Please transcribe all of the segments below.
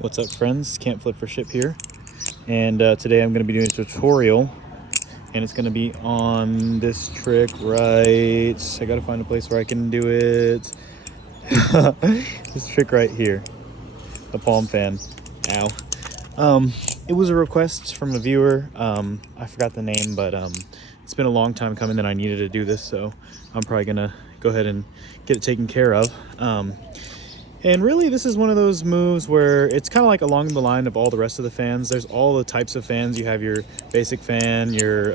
What's up, friends? Can't Flip for Ship here, and today I'm going to be doing a tutorial, and it's going to be on this trick right. I got to find a place where I can do it. This trick right here, the palm fan. Ow. It was a request from a viewer. I forgot the name, but it's been a long time coming that I needed to do this, so I'm probably gonna go ahead and get it taken care of. And really, this is one of those moves where it's kind of like along the line of all the rest of the fans. There's all the types of fans. You have your basic fan, your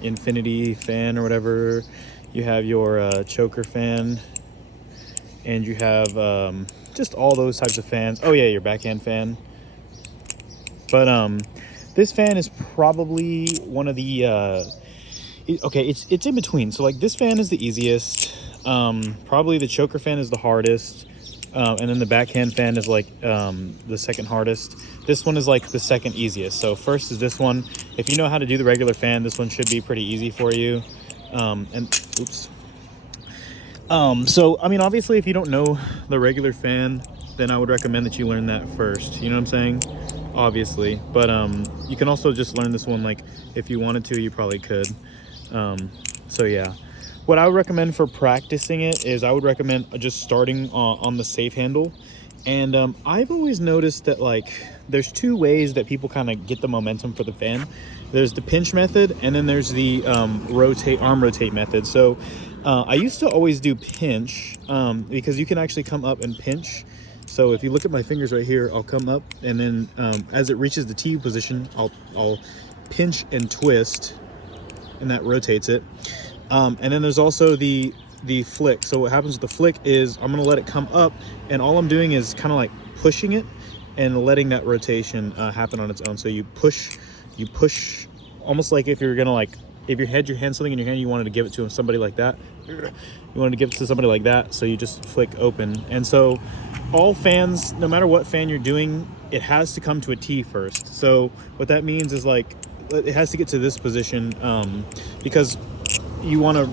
infinity fan or whatever. You have your choker fan, and you have just all those types of fans. Oh yeah, your backhand fan. But this fan is probably one of the okay, it's in between. So like this fan is the easiest. Probably the choker fan is the hardest. And then the backhand fan is like the second hardest. This one is like the second easiest. So first is this one. If you know how to do the regular fan, this one should be pretty easy for you. So I mean, obviously, if you don't know the regular fan, then I would recommend that you learn that first. You know what I'm saying? Obviously, but you can also just learn this one. Like if you wanted to, you probably could. So yeah. What I would recommend for practicing it is I would recommend just starting on the safe handle. And I've always noticed that like there's two ways that people kind of get the momentum for the fan. There's the pinch method, and then there's the arm rotate method. So I used to always do pinch because you can actually come up and pinch. So if you look at my fingers right here, I'll come up, and then as it reaches the T position, I'll pinch and twist, and that rotates it. And then there's also the flick. So what happens with the flick is I'm going to let it come up, and all I'm doing is kind of like pushing it and letting that rotation happen on its own. So you push almost like if you're going to like, if you had your hand something in your hand, you wanted to give it to somebody like that. You wanted to give it to somebody like that. So you just flick open. And so all fans, no matter what fan you're doing, it has to come to a T first. So what that means is like, it has to get to this position because you want to,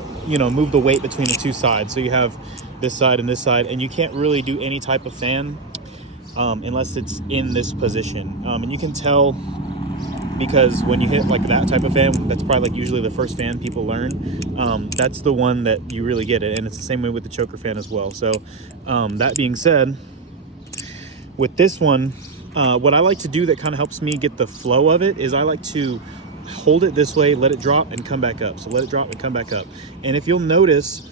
move the weight between the two sides. So you have this side and this side, and you can't really do any type of fan unless it's in this position. And you can tell because when you hit like that type of fan, that's probably like usually the first fan people learn. That's the one that you really get it. And it's the same way with the choker fan as well. So that being said, with this one, what I like to do that kind of helps me get the flow of it is I like to hold it this way, let it drop and come back up. So let it drop and come back up. And if you'll notice,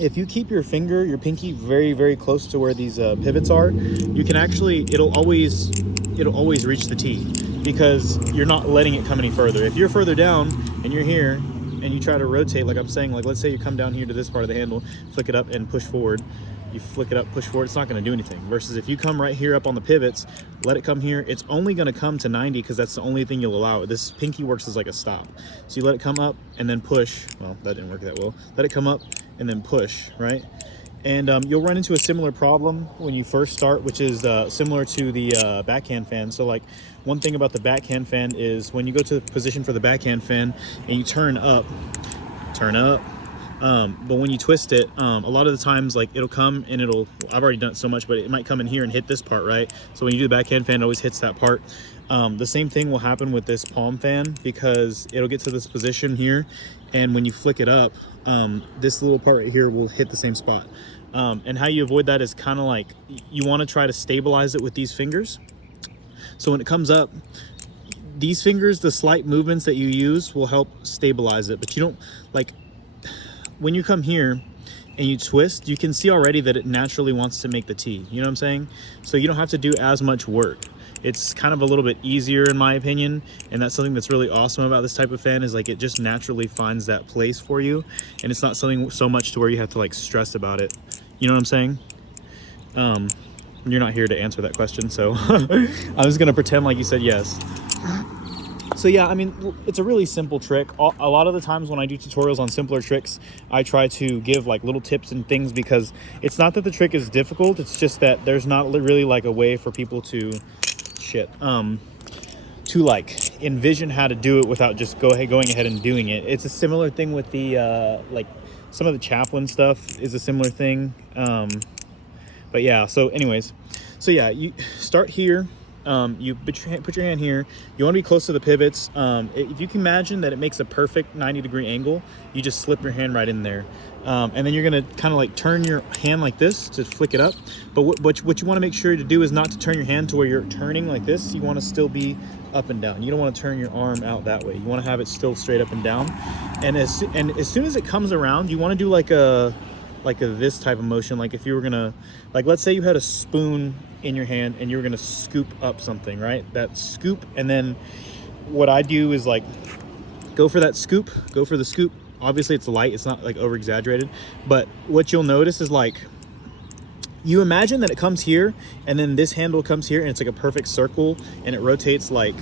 if you keep your pinky very, very close to where these pivots are, you can actually, it'll always reach the T because you're not letting it come any further. If you're further down and you're here and you try to rotate, like I'm saying, like let's say you come down here to this part of the handle, flick it up and push forward. You flick it up, push forward, it's not going to do anything. Versus if you come right here up on the pivots, let it come here, it's only going to come to 90 because that's the only thing you'll allow. This pinky works as like a stop. So you let it come up and then push. Well, that didn't work that well. Let it come up and then push, right? And you'll run into a similar problem when you first start, which is similar to the backhand fan. So like one thing about the backhand fan is when you go to the position for the backhand fan and you turn up, but when you twist it, a lot of the times like it'll come and I've already done it so much, but it might come in here and hit this part, right? So when you do the backhand fan, it always hits that part. The same thing will happen with this palm fan because it'll get to this position here, and when you flick it up, this little part right here will hit the same spot. And how you avoid that is kind of like you want to try to stabilize it with these fingers. So when it comes up, these fingers, the slight movements that you use will help stabilize it, but you don't like. When you come here and you twist, you can see already that it naturally wants to make the T. You know what I'm saying? So you don't have to do as much work. It's kind of a little bit easier in my opinion. And that's something that's really awesome about this type of fan is like it just naturally finds that place for you. And it's not something so much to where you have to like stress about it. You know what I'm saying? You're not here to answer that question. So I'm just going to pretend like you said yes. So yeah, I mean, it's a really simple trick. A lot of the times when I do tutorials on simpler tricks, I try to give like little tips and things because it's not that the trick is difficult. It's just that there's not really like a way for people to like envision how to do it without just going ahead and doing it. It's a similar thing with the like some of the Chaplin stuff is a similar thing. But yeah, so anyways, so yeah, you start here. You put your hand here. You want to be close to the pivots. If you can imagine that it makes a perfect 90-degree angle, you just slip your hand right in there. And then you're going to kind of like turn your hand like this to flick it up. But what you want to make sure to do is not to turn your hand to where you're turning like this. You want to still be up and down. You don't want to turn your arm out that way. You want to have it still straight up and down. And as soon as it comes around, you want to do like a this type of motion. Like if you were gonna, like let's say you had a spoon in your hand and you were gonna scoop up something, right? That scoop, and then what I do is like go for that scoop, go for the scoop. Obviously it's light, it's not like over exaggerated, but what you'll notice is like, you imagine that it comes here and then this handle comes here and it's like a perfect circle and it rotates like,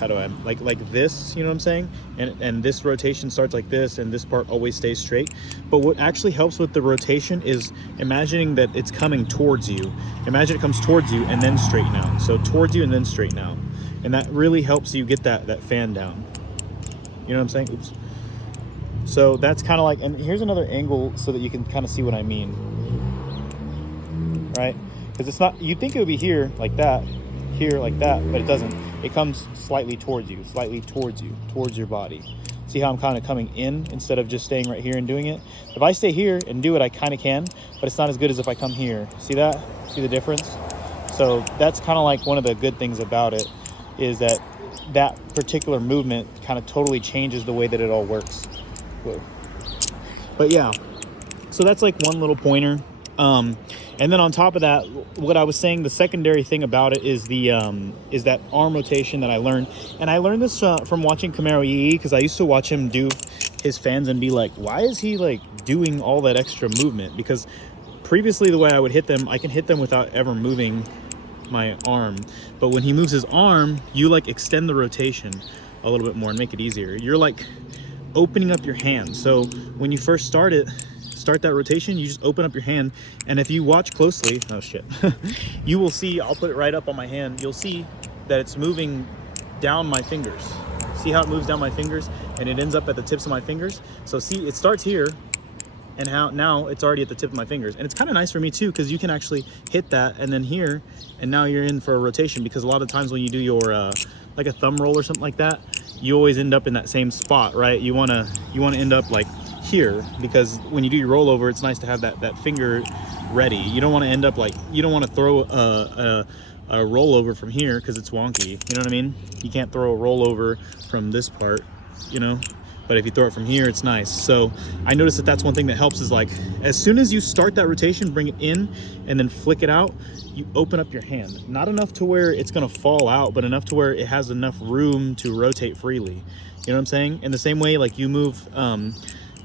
how do I, like this, you know what I'm saying? And this rotation starts like this and this part always stays straight. But what actually helps with the rotation is imagining that it's coming towards you. Imagine it comes towards you and then straighten out. So towards you and then straighten out. And that really helps you get that fan down. You know what I'm saying? Oops. So that's kind of like, and here's another angle so that you can kind of see what I mean. Right? Because it's not, you think it would be here like that, here like that, but it doesn't. It comes slightly towards you, towards your body. See how I'm kind of coming in instead of just staying right here and doing it? If I stay here and do it, I kind of can, but it's not as good as if I come here. See that? See the difference? So that's kind of like one of the good things about it, is that that particular movement kind of totally changes the way that it all works. Whoa. But yeah, so that's like one little pointer. And then on top of that, what I was saying, the secondary thing about it is the is that arm rotation that I learned. And I learned this from watching Camaro EE, because I used to watch him do his fans and be like, why is he like doing all that extra movement? Because previously the way I would hit them, I can hit them without ever moving my arm. But when he moves his arm, you like extend the rotation a little bit more and make it easier. You're like opening up your hand. So when you first start that rotation, you just open up your hand, and if you watch closely, oh shit, you will see, I'll put it right up on my hand, you'll see that it's moving down my fingers. See how it moves down my fingers and it ends up at the tips of my fingers? So see, it starts here and how now it's already at the tip of my fingers. And it's kind of nice for me too, because you can actually hit that and then here, and now you're in for a rotation, because a lot of times when you do your like a thumb roll or something like that, you always end up in that same spot, right? You want to end up like here, because when you do your rollover, it's nice to have that finger ready. You don't want to end up like, you don't want to throw a rollover from here because it's wonky. You know what I mean? You can't throw a rollover from this part, you know, but if you throw it from here, it's nice. So I noticed that that's one thing that helps, is like, as soon as you start that rotation, bring it in and then flick it out, you open up your hand. Not enough to where it's going to fall out, but enough to where it has enough room to rotate freely. You know what I'm saying? In the same way, like you move,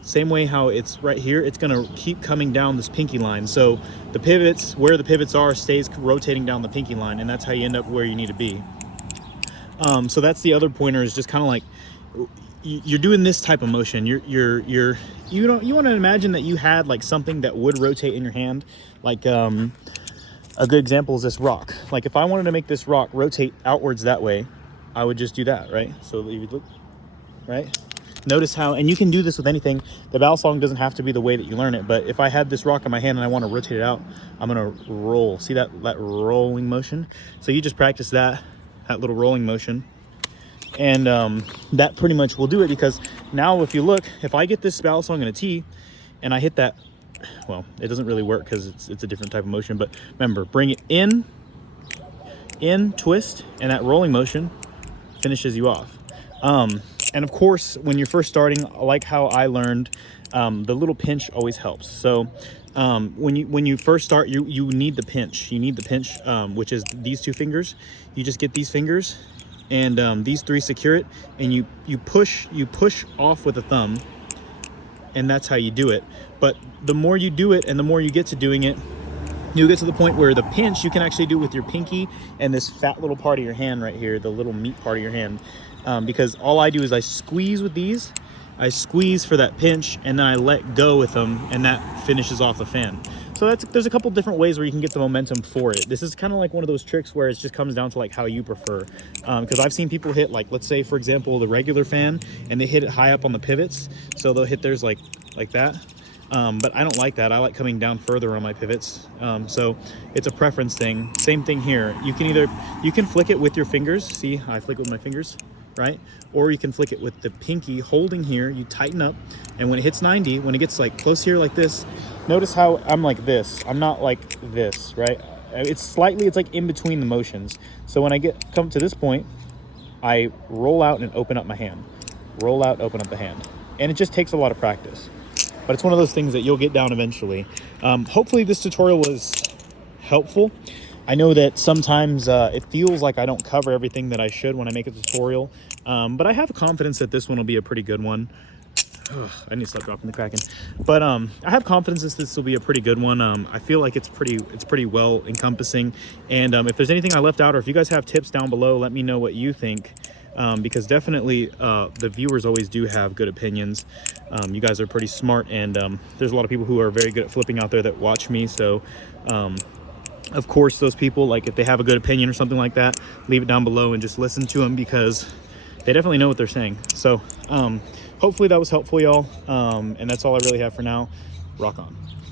same way how it's right here, it's going to keep coming down this pinky line. So the pivots, where the pivots are, stays rotating down the pinky line, and that's how you end up where you need to be. So that's the other pointer, is just kind of like, you're doing this type of motion. You want to imagine that you had like something that would rotate in your hand. Like a good example is this rock. Like if I wanted to make this rock rotate outwards that way, I would just do that, right? So you would look, right? Notice how, and you can do this with anything. The Balisong doesn't have to be the way that you learn it, but if I had this rock in my hand and I want to rotate it out, I'm going to roll. See that rolling motion? So you just practice that little rolling motion. And that pretty much will do it, because now if you look, if I get this Balisong in a T and I hit that, well, it doesn't really work because it's a different type of motion, but remember, bring it in, twist, and that rolling motion finishes you off. And of course, when you're first starting, like how I learned, the little pinch always helps. So when you first start, you need the pinch. You need the pinch, which is these two fingers. You just get these fingers, and these three secure it, and you push off with a thumb, and that's how you do it. But the more you do it and the more you get to doing it, you'll get to the point where the pinch you can actually do with your pinky and this fat little part of your hand right here, the little meat part of your hand, because all I do is I squeeze with these, I squeeze for that pinch, and then I let go with them, and that finishes off the fan. So there's a couple different ways where you can get the momentum for it. This is kind of like one of those tricks where it just comes down to like how you prefer. Because I've seen people hit, like, let's say for example, the regular fan, and they hit it high up on the pivots. So they'll hit theirs like that. But I don't like that. I like coming down further on my pivots. So it's a preference thing. Same thing here. You can flick it with your fingers. See, I flick it with my fingers, right? Or you can flick it with the pinky holding here. You tighten up, and when it hits 90, when it gets like close here like this, notice how I'm like this. I'm not like this, right? It's like in between the motions. So when I come to this point, I roll out and open up my hand. Roll out, open up the hand. And it just takes a lot of practice. But it's one of those things that you'll get down eventually. Hopefully this tutorial was helpful. I know that sometimes it feels like I don't cover everything that I should when I make a tutorial, but I have confidence that this one will be a pretty good one. Ugh, I need to stop dropping the Kraken. But I have confidence that this will be a pretty good one. I feel like it's pretty well encompassing. And if there's anything I left out, or if you guys have tips down below, let me know what you think. Because definitely the viewers always do have good opinions. You guys are pretty smart, and there's a lot of people who are very good at flipping out there that watch me. So of course, those people, like if they have a good opinion or something like that, leave it down below and just listen to them, because they definitely know what they're saying. So hopefully that was helpful, y'all. And that's all I really have for now. Rock on.